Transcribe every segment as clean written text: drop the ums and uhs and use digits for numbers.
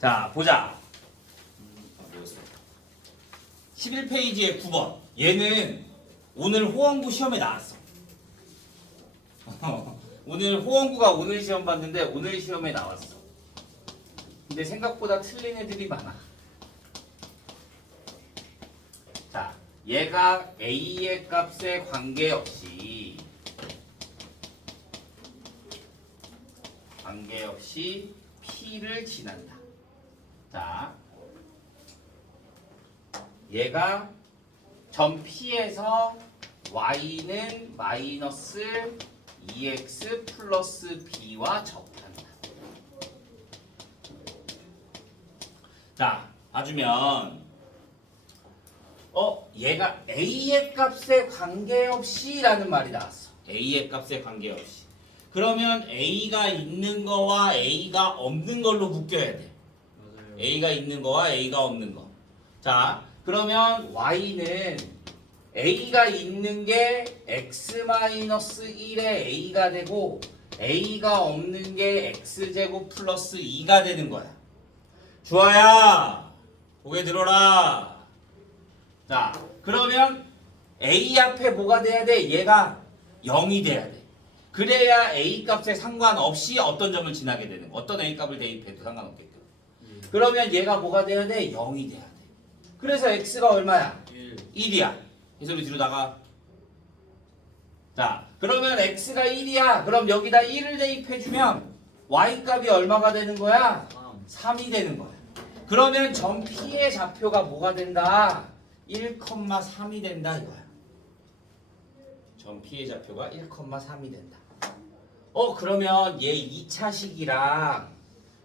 자, 보자. 뭐였어? 11페이지에 9번. 얘는 오늘 호원구 시험에 나왔어. 오늘 호원구가 오늘 시험 봤는데 오늘 시험에 나왔어. 근데 생각보다 틀린 애들이 많아. 자, 얘가 A의 값에 관계없이 P를 지난다. 자, 얘가 점 P에서 Y는 마이너스 2x 플러스 B와 접한다. 자, 봐주면 얘가 A의 값에 관계없이 라는 말이 나왔어. A의 값에 관계없이. 그러면 A가 있는 거와 A가 없는 걸로 묶여야 돼. 맞아요. A가 있는 거와 A가 없는 거. 자, 그러면 Y는 A가 있는 게 x-1의 A가 되고 A가 없는 게 x제곱 플러스 2가 되는 거야. 주아야, 고개 들어라. 자, 그러면 A 앞에 뭐가 돼야 돼? 얘가 0이 돼야 돼. 그래야 A 값에 상관없이 어떤 점을 지나게 되는 거. 어떤 A 값을 대입해도 상관없게끔. 그러면 얘가 뭐가 돼야 돼? 0이 돼야 돼. 그래서 x가 얼마야? 1이야. 그래서 우리 뒤로 나가. 자, 그러면 x가 1이야. 그럼 여기다 1을 대입해주면 y 값이 얼마가 되는 거야? 3이 되는 거야. 그러면 점 P의 좌표가 뭐가 된다? 1,3이 된다 이거야. 점 P의 좌표가 1,3이 된다. 그러면 얘 2차식이랑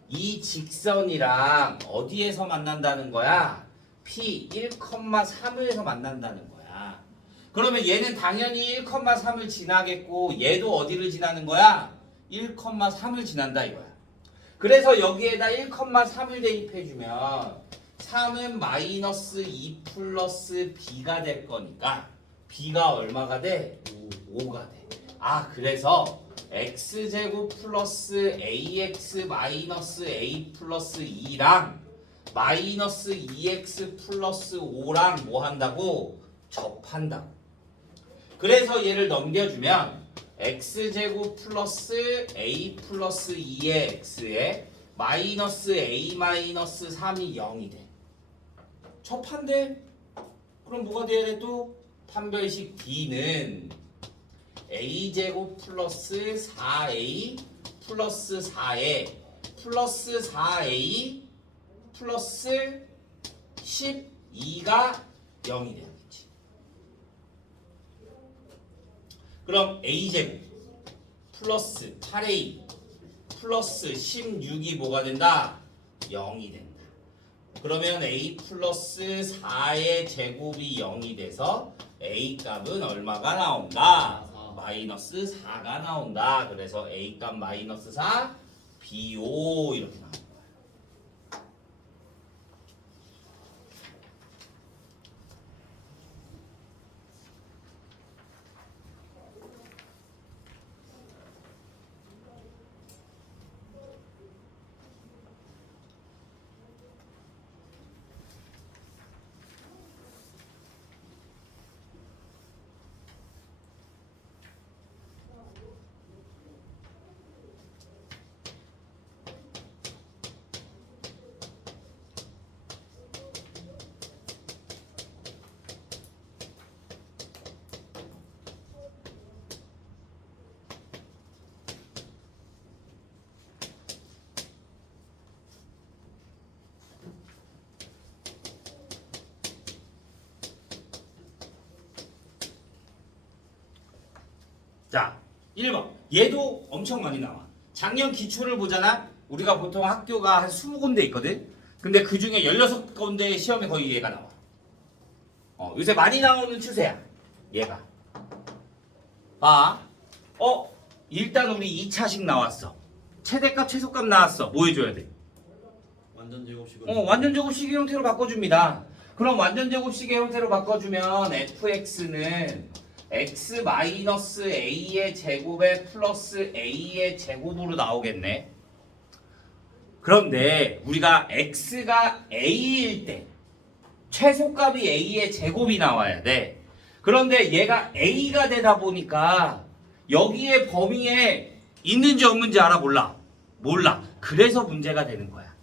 이 직선이랑 어디에서 만난다는 거야? P 1,3에서 만난다는 거야. 그러면 얘는 당연히 1,3을 지나겠고 얘도 어디를 지나는 거야? 1,3을 지난다 이거야. 그래서 여기에다 1,3을 대입해주면 3은 마이너스 2 플러스 B가 될 거니까 B가 얼마가 돼? 5가 돼. 그래서 x제곱 플러스 ax 마이너스 a 플러스 2랑 마이너스 2x 플러스 5랑 뭐 한다고? 접한다고. 그래서 얘를 넘겨주면 x제곱 플러스 a 플러스 2의 x에 마이너스 a 마이너스 3이 0이 돼. 접한대. 그럼 뭐가 돼야 돼 또? 판별식 D는 a제곱 플러스 4a 플러스 4에 플러스 4a 플러스 12가 0이 되겠지. 그럼 a제곱 플러스 8a 플러스 16이 뭐가 된다? 0이 된다. 그러면 a 플러스 4의 제곱이 0이 돼서 a 값은 얼마가 나온다? 마이너스 4가 나온다. 그래서 a 값 마이너스 4, b5 이렇게 나온다. 자, 1번. 얘도 엄청 많이 나와. 작년 기출을 보잖아. 우리가 보통 학교가 한 20군데 있거든. 근데 그 중에 16군데 시험에 거의 얘가 나와. 요새 많이 나오는 추세야. 얘가. 일단 우리 2차식 나왔어. 최대값, 최소값 나왔어. 뭐 해줘야 돼? 완전 제곱식으로. 완전 제곱식의 형태로 바꿔줍니다. 그럼 완전 제곱식의 형태로 바꿔주면 fx는 x-a의 제곱에 플러스 a의 제곱으로 나오겠네. 그런데 우리가 x가 a일 때 최소값이 a의 제곱이 나와야 돼. 그런데 얘가 a가 되다 보니까 여기에 범위에 있는지 없는지 알아? 몰라? 몰라. 그래서 문제가 되는 거야.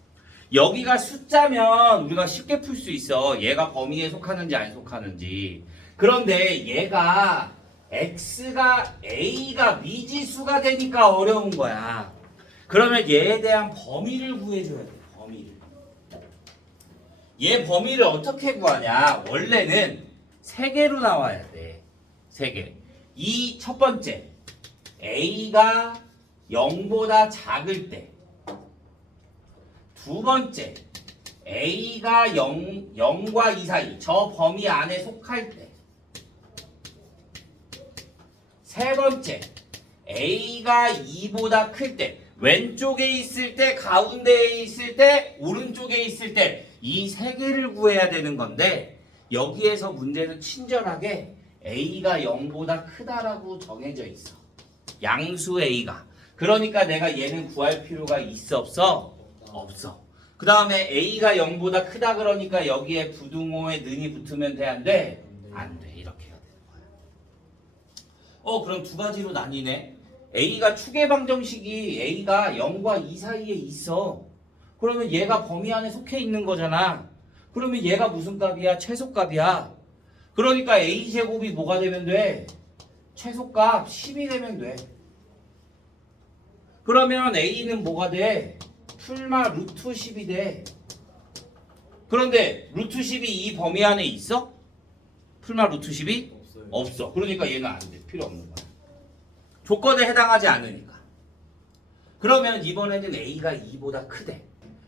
여기가 숫자면 우리가 쉽게 풀 수 있어. 얘가 범위에 속하는지 안 속하는지. 그런데 얘가 x가 a가 미지수가 되니까 어려운 거야. 그러면 얘에 대한 범위를 구해줘야 돼. 범위를. 얘 범위를 어떻게 구하냐? 원래는 세 개로 나와야 돼. 세 개. 이 첫 번째 a가 0보다 작을 때. 두 번째 a가 0과 2 사이 저 범위 안에 속할 때. 세 번째 a가 2보다 클 때. 왼쪽에 있을 때, 가운데에 있을 때, 오른쪽에 있을 때 이 세 개를 구해야 되는 건데 여기에서 문제는 친절하게 a가 0보다 크다라고 정해져 있어. 양수 a가. 그러니까 내가 얘는 구할 필요가 있어 없어? 없어. 그 다음에 a가 0보다 크다 그러니까 여기에 부등호에 는이 붙으면 돼 안 돼? 안 돼. 이렇게 해야 되는 거야. 그럼 두 가지로 나뉘네. a가 추계 방정식이 a가 0과 2 사이에 있어. 그러면 얘가 범위 안에 속해 있는 거잖아. 그러면 얘가 무슨 값이야? 최소값이야. 그러니까 a제곱이 뭐가 되면 돼? 최소값 10이 되면 돼. 그러면 a는 뭐가 돼? 풀마 루트 10이 돼. 그런데 루트 10이 이 범위 안에 있어? 풀마 루트 10이? 없어요. 없어. 그러니까 얘는 안 돼. 필요 없는 거야. 조건에 해당하지 않으니까. 그러면 이번에는 a가 2보다 크대.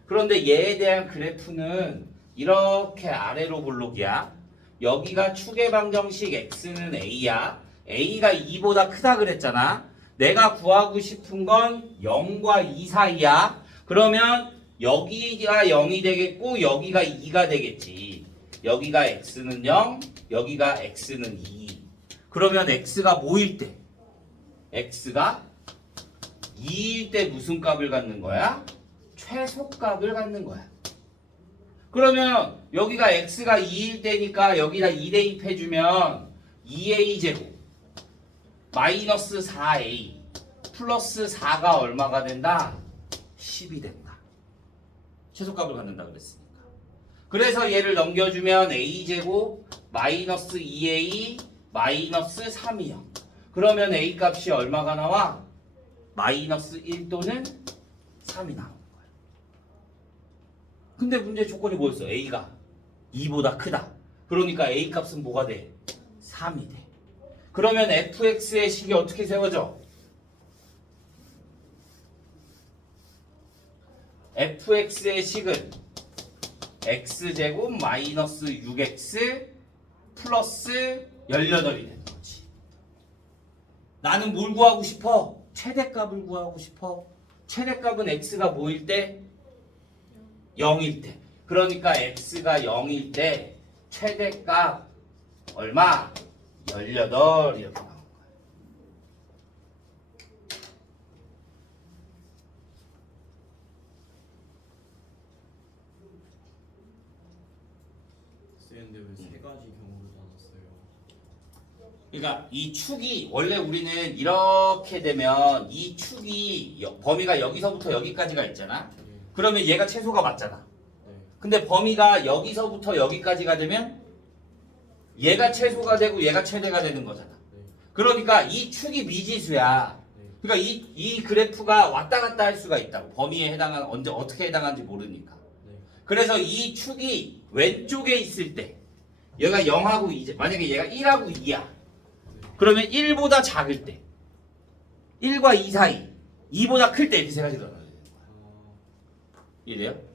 그런데 얘에 대한 그래프는 이렇게 아래로 볼록이야. 여기가 추계 방정식 x는 a야. a가 2보다 크다 그랬잖아. 내가 구하고 싶은 건 0과 2 사이야. 그러면 여기가 0이 되겠고 여기가 2가 되겠지. 여기가 x는 0, 여기가 x는 2. 그러면 x가 뭐일 때? x가 2일 때 무슨 값을 갖는 거야? 최소값을 갖는 거야. 그러면 여기가 x가 2일 때니까 여기다 2 대입해주면 2a 제곱 마이너스 4a 플러스 4가 얼마가 된다? 10이 된다. 최소값을 갖는다 그랬으니까. 그래서 얘를 넘겨주면 a 제곱 마이너스 2a 마이너스 3이요. 그러면 a 값이 얼마가 나와? 마이너스 1 또는 3이 나오는 거야. 근데 문제 조건이 뭐였어? a가 2보다 크다. 그러니까 a 값은 뭐가 돼? 3이 돼. 그러면 fx의 식이 어떻게 세워져? fx의 식은 x제곱 마이너스 6x 플러스 18이 되는 거지. 나는 뭘 구하고 싶어? 최대값을 구하고 싶어. 최대값은 x가 뭐일 때? 0일 때. 그러니까 x가 0일 때 최대값 얼마? 18 이렇게 나오는 거야. 근데 왜 세 가지 경우로 나눴어요? 그러니까 이 축이 원래 우리는 이렇게 되면 이 축이 범위가 여기서부터 여기까지가 있잖아. 네. 그러면 얘가 최소가 맞잖아. 네. 근데 범위가 여기서부터 여기까지가 되면 얘가 최소가 되고 얘가 최대가 되는 거잖아. 네. 그러니까 이 축이 미지수야. 네. 그러니까 이 그래프가 왔다 갔다 할 수가 있다고. 범위에 해당한 언제 어떻게 해당하는지 모르니까. 네. 그래서 이 축이 왼쪽에 있을 때 얘가 0하고 2, 만약에 얘가 1하고 2야. 그러면 1보다 작을 때 1과 2 사이 2보다 클 때 이렇게 세 가지로 나눠야 되는 거야. 이해돼요?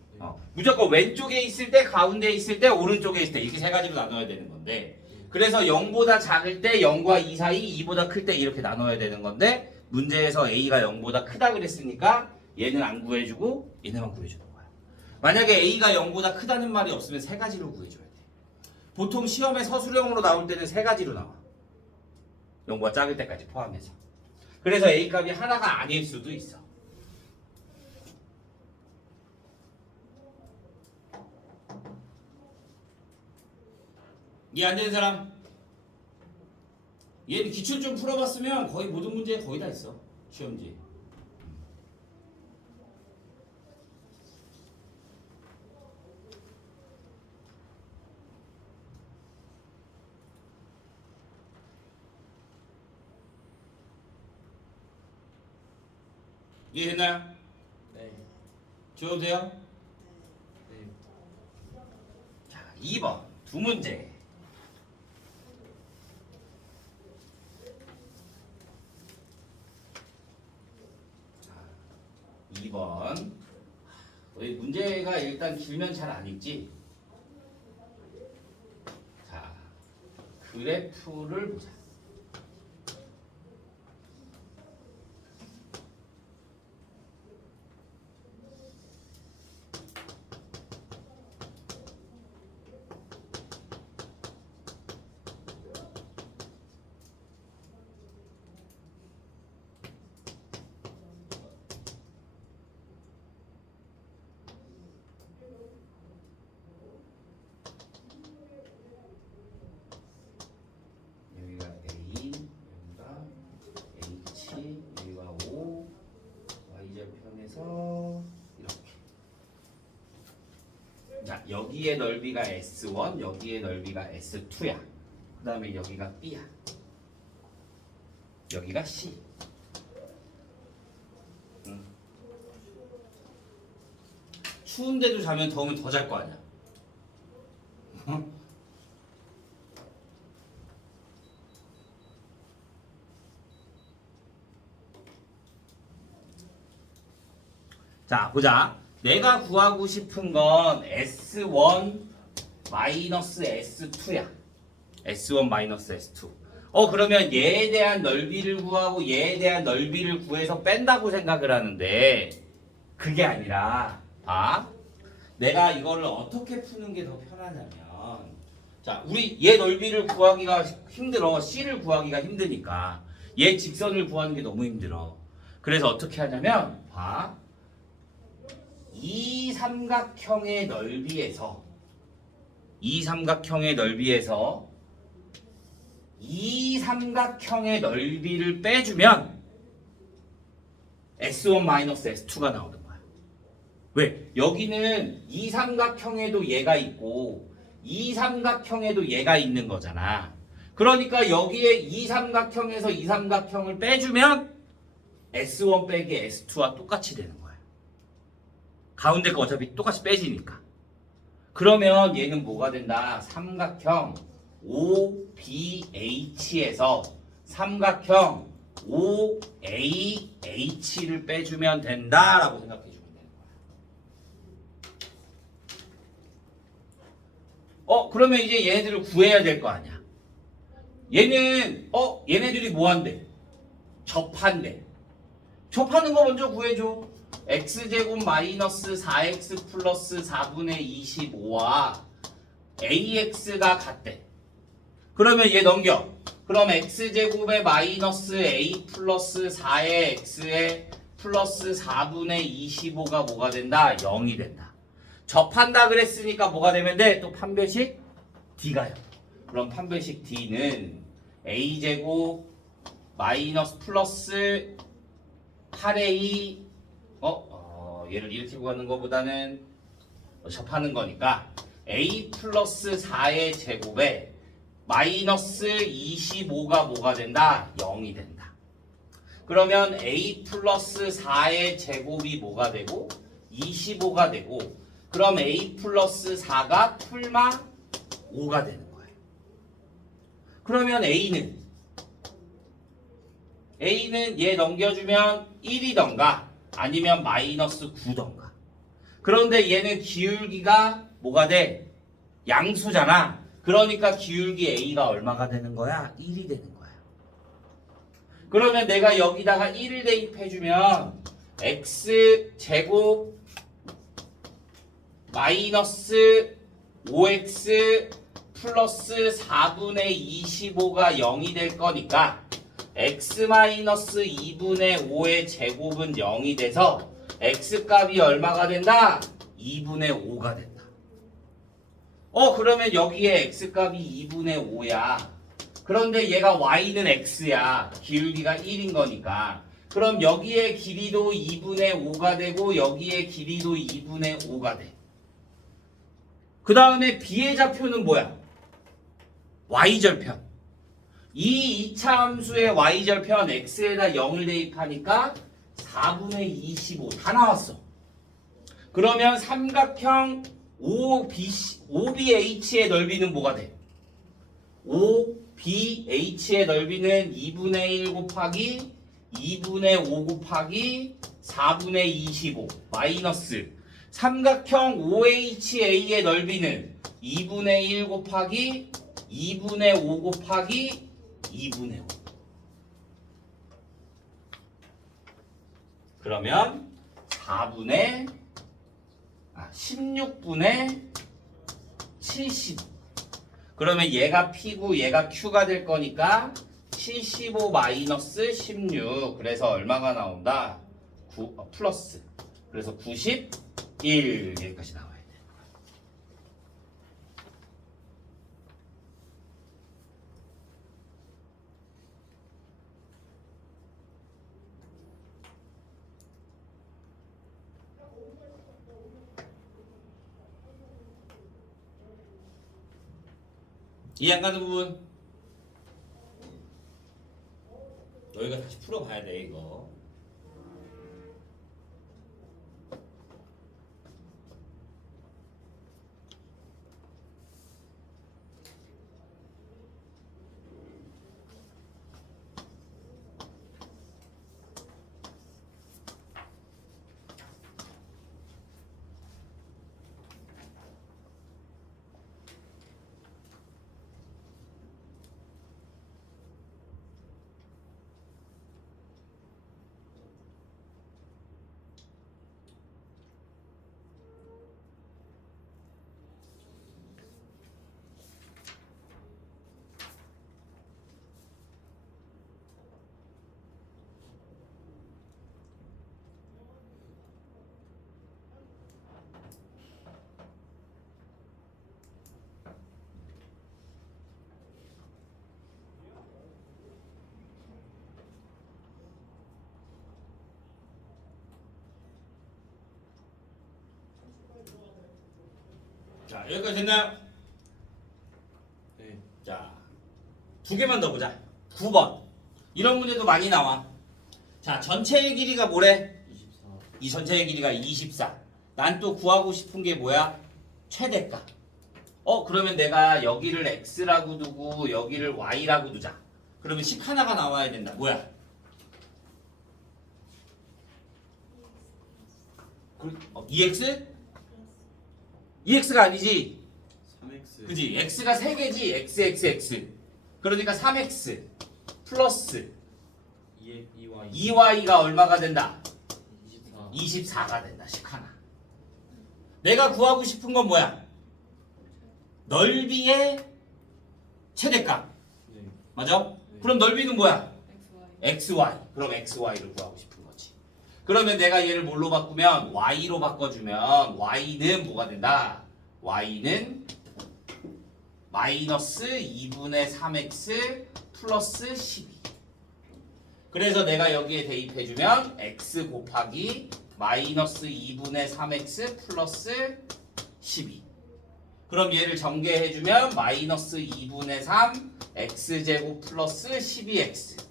무조건 왼쪽에 있을 때, 가운데 있을 때, 오른쪽에 있을 때 이렇게 세 가지로 나눠야 되는 건데 그래서 0보다 작을 때 0과 2 사이 2보다 클 때 이렇게 나눠야 되는 건데 문제에서 a가 0보다 크다 그랬으니까 얘는 안 구해주고 얘네만 구해주는 거야. 만약에 a가 0보다 크다는 말이 없으면 세 가지로 구해줘야 돼. 보통 시험에 서술형으로 나올 때는 세 가지로 나와. 0보다 작을 때까지 포함해서. 그래서 a 값이 하나가 아닐 수도 있어. 이해 안 되는 사람? 얘는 기출 좀 풀어봤으면 거의 모든 문제에 거의 다 있어. 시험지. 이해했나요? 네. 지워도 돼요? 네. 자, 2번 두 문제. 자, 2번. 너희 문제가 일단 길면 잘 안 읽지? 자, 그래프를 보자. 여기가 A, 여기가 H, 여기가 O, Y절편에서 이렇게. 자, 여기의 넓이가 S1, 여기의 넓이가 S2야. 그 다음에 여기가 B야. 여기가 C. 응. 추운데도 자면 더우면 더 잘 거 아니야. 자, 보자. 내가 구하고 싶은 건 S1 마이너스 S2야. S1 마이너스 S2. 그러면 얘에 대한 넓이를 구하고 얘에 대한 넓이를 구해서 뺀다고 생각을 하는데 그게 아니라 내가 이거를 어떻게 푸는 게 더 편하냐면 자, 우리 얘 넓이를 구하기가 힘들어. C를 구하기가 힘드니까 얘 직선을 구하는 게 너무 힘들어. 그래서 어떻게 하냐면 이 삼각형의 넓이에서 이 삼각형의 넓이를 빼주면 S1-S2가 나오는 거야. 왜? 여기는 이 삼각형에도 얘가 있고 이 삼각형에도 얘가 있는 거잖아. 그러니까 여기에 이 삼각형에서 이 삼각형을 빼주면 S1 빼기 S2와 똑같이 되는 거야. 가운데 거 어차피 똑같이 빼지니까. 그러면 얘는 뭐가 된다? 삼각형 OBH에서 삼각형 OAH를 빼주면 된다라고 생각해 주면 되는 거야. 그러면 이제 얘네들을 구해야 될 거 아니야. 얘네들이 뭐 한대? 접한대. 접하는 거 먼저 구해줘. x제곱 마이너스 4x 플러스 4분의 25와 ax가 같대. 그러면 얘 넘겨. 그럼 x제곱에 마이너스 a 플러스 4의 x에 플러스 4분의 25가 뭐가 된다? 0이 된다. 접한다 그랬으니까 뭐가 되면 돼? 또 판별식 d가요. 그럼 판별식 d는 a제곱 마이너스 플러스 8a 얘를 이렇게 구하는 것보다는 접하는 거니까 a 플러스 4의 제곱에 마이너스 25가 뭐가 된다? 0이 된다. 그러면 a 플러스 4의 제곱이 뭐가 되고 25가 되고 그럼 a 플러스 4가 풀마 5가 되는 거예요. 그러면 a는 얘 넘겨주면 1이던가 아니면 마이너스 9던가. 그런데 얘는 기울기가 뭐가 돼? 양수잖아. 그러니까 기울기 A가 얼마가 되는 거야? 1이 되는 거야. 그러면 내가 여기다가 1을 대입해주면 X제곱 마이너스 5X 플러스 4분의 25가 0이 될 거니까 x-2분의 5의 제곱은 0이 돼서 x값이 얼마가 된다? 2분의 5가 된다. 그러면 여기에 x값이 2분의 5야. 그런데 얘가 y는 x야. 기울기가 1인 거니까. 그럼 여기에 길이도 2분의 5가 되고 여기에 길이도 2분의 5가 돼. 그 다음에 b의 좌표는 뭐야? y절편. 이 2차 함수의 y절편 x에다 0을 대입하니까 4분의 25 다 나왔어. 그러면 삼각형 OBH의 넓이는 뭐가 돼? OBH의 넓이는 2분의 1 곱하기 2분의 5 곱하기 4분의 25 마이너스 삼각형 OHA의 넓이는 2분의 1 곱하기 2분의 5 곱하기 2분의 5. 그러면 16분의 70. 그러면 얘가 P고 얘가 Q가 될 거니까 75 마이너스 16. 그래서 얼마가 나온다? 플러스. 그래서 91 여기까지 나와야 돼. 이해 안 가는 부분? 너희가 다시 풀어봐야 돼 이거. 자, 여기까지 됐나요? 네. 자, 두 개만 더 보자. 9번. 이런 문제도 많이 나와. 자, 전체의 길이가 뭐래? 24. 이 전체의 길이가 24. 난 또 구하고 싶은 게 뭐야? 최대값. 그러면 내가 여기를 x라고 두고 여기를 y라고 두자. 그러면 식 하나가 나와야 된다. 뭐야? EX? EX가 아니지. 3x. 그지? x가 3개지. xxx. 그러니까 3x 플러스 2y. 2y가 얼마가 된다? 24. 24가 된다. 식 하나. 내가 구하고 싶은 건 뭐야? 넓이의 최대값. 네. 맞아? 네. 그럼 넓이는 뭐야? XY. xy. 그럼 xy를 구하고 싶은 거지. 그러면 내가 얘를 뭘로 바꾸면 y로 바꿔주면 y는 뭐가 된다? y는 마이너스 2분의 3x 플러스 12. 그래서 내가 여기에 대입해주면 x 곱하기 마이너스 2분의 3x 플러스 12. 그럼 얘를 전개해주면 마이너스 2분의 3 x제곱 플러스 12x.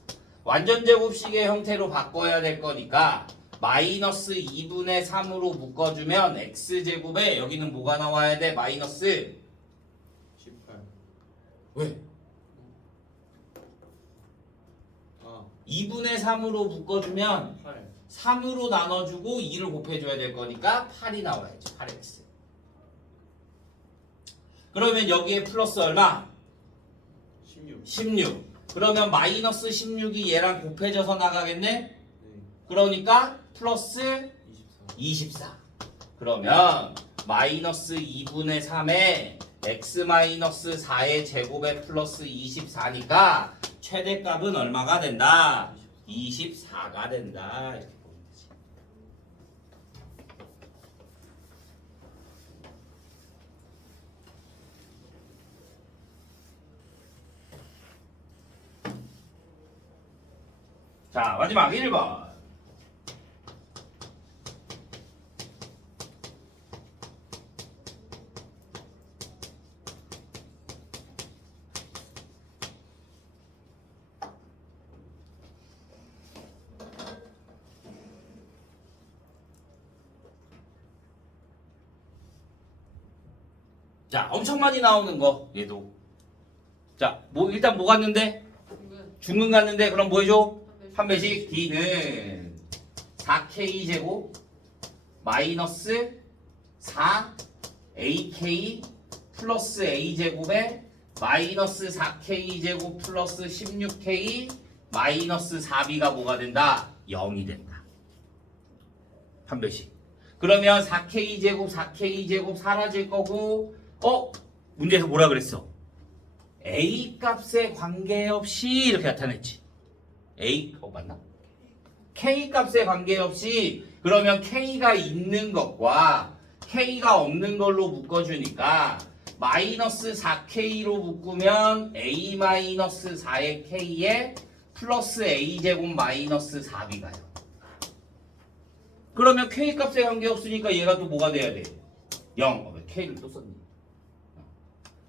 완전제곱식의 형태로 바꿔야 될 거니까 마이너스 2분의 3으로 묶어주면 x제곱에 여기는 뭐가 나와야 돼? 마이너스 18. 왜? 아, 2분의 3으로 묶어주면 8. 3으로 나눠주고 2를 곱해줘야 될 거니까 8이 나와야죠. 8x. 그러면 여기에 플러스 얼마? 16. 16. 그러면 마이너스 16이 얘랑 곱해져서 나가겠네? 네. 그러니까 플러스 24. 24. 그러면 마이너스 2분의 3에 x 마이너스 4의 제곱에 플러스 24니까 최대값은 얼마가 된다? 24가 된다. 이렇게 보면 되지. 자, 마지막 1번. 자, 엄청 많이 나오는 거 얘도. 자, 뭐 일단 뭐 갔는데? 중근 갔는데 그럼 뭐 해줘? 판별식 D는 4K제곱 마이너스 4AK 플러스 A제곱에 마이너스 4K제곱 플러스 16K 마이너스 4B가 뭐가 된다? 0이 된다. 판별식. 그러면 4K제곱 4K제곱 사라질 거고 문제에서 뭐라 그랬어? A 값에 관계없이 이렇게 나타냈지. A 맞나? K 값에 관계없이 그러면 K가 있는 것과 K가 없는 걸로 묶어주니까 마이너스 4K로 묶으면 A 마이너스 4의 K에 플러스 A제곱 마이너스 4B가요. 그러면 K 값에 관계없으니까 얘가 또 뭐가 돼야 돼? 0. 왜 K를 또 썼니?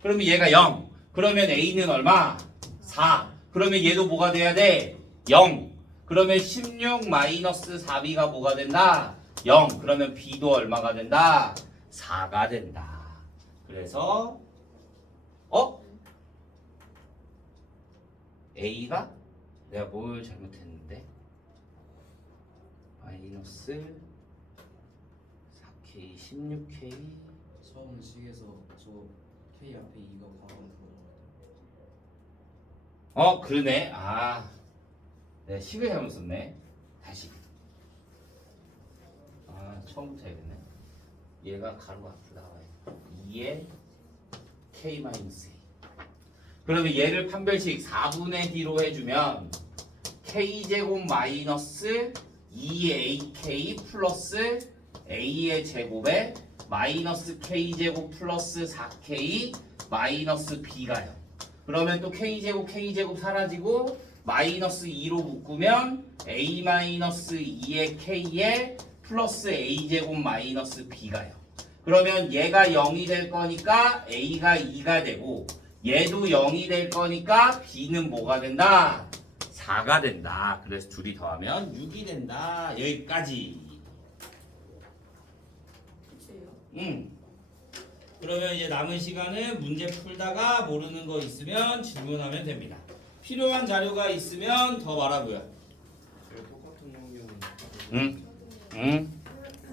그러면 얘가 0. 그러면 A는 얼마? 4. 그러면 얘도 뭐가 돼야 돼? 0. 그러면 16 마이너스 4B가 뭐가 된다? 0. 그러면 B도 얼마가 된다? 4가 된다. 그래서 A가 내가 뭘 잘못했는데? 마이너스 4K 16K 처음 식에서 저 K 앞에 2가 바로 들어가요. 그러네. 내가 식을 잘못 썼네. 다시. 처음부터 해야겠네. 얘가 가로 앞으로 나와요. 2에 K-A. 그러면 얘를 판별식 4분의 D로 해주면 K제곱 마이너스 2AK 플러스 A의 제곱에 마이너스 K제곱 플러스 4K 마이너스 B가요. 그러면 또 K제곱 사라지고 마이너스 2로 묶으면 A 마이너스 2의 K에 플러스 A제곱 마이너스 B가요. 그러면 얘가 0이 될 거니까 A가 2가 되고 얘도 0이 될 거니까 B는 뭐가 된다? 4가 된다. 그래서 둘이 더하면 6이 된다. 여기까지. 끝이에요? 그러면 이제 남은 시간은 문제 풀다가 모르는 거 있으면 질문하면 됩니다. 필요한 자료가 있으면 더 말하고요. 제가 똑같은 환경은 응.